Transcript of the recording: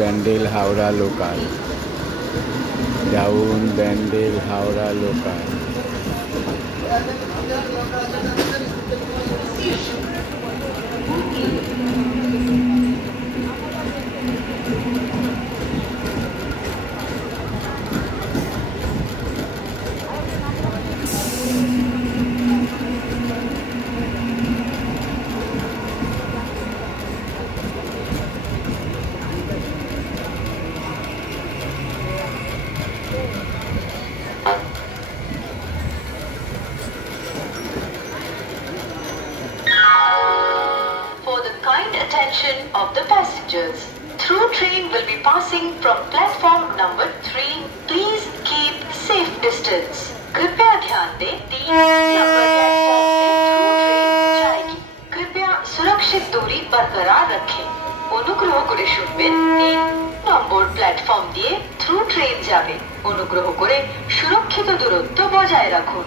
Bandel Howrah local, down Bandel Howrah local. Attention of the passengers. Through train will be passing from platform number 3. Please keep safe distance. कृपया ध्यान दें 3 number platform से through train जाएगी। कृपया सुरक्षित दूरी बरकरार रखें। অনুগ্রহ করে শুনবেন 3 নম্বর প্ল্যাটফর্ম দিয়ে থ্রু ট্রেন যাবে। অনুগ্রহ করে সুরক্ষিত দূরত্ব বজায় রাখুন।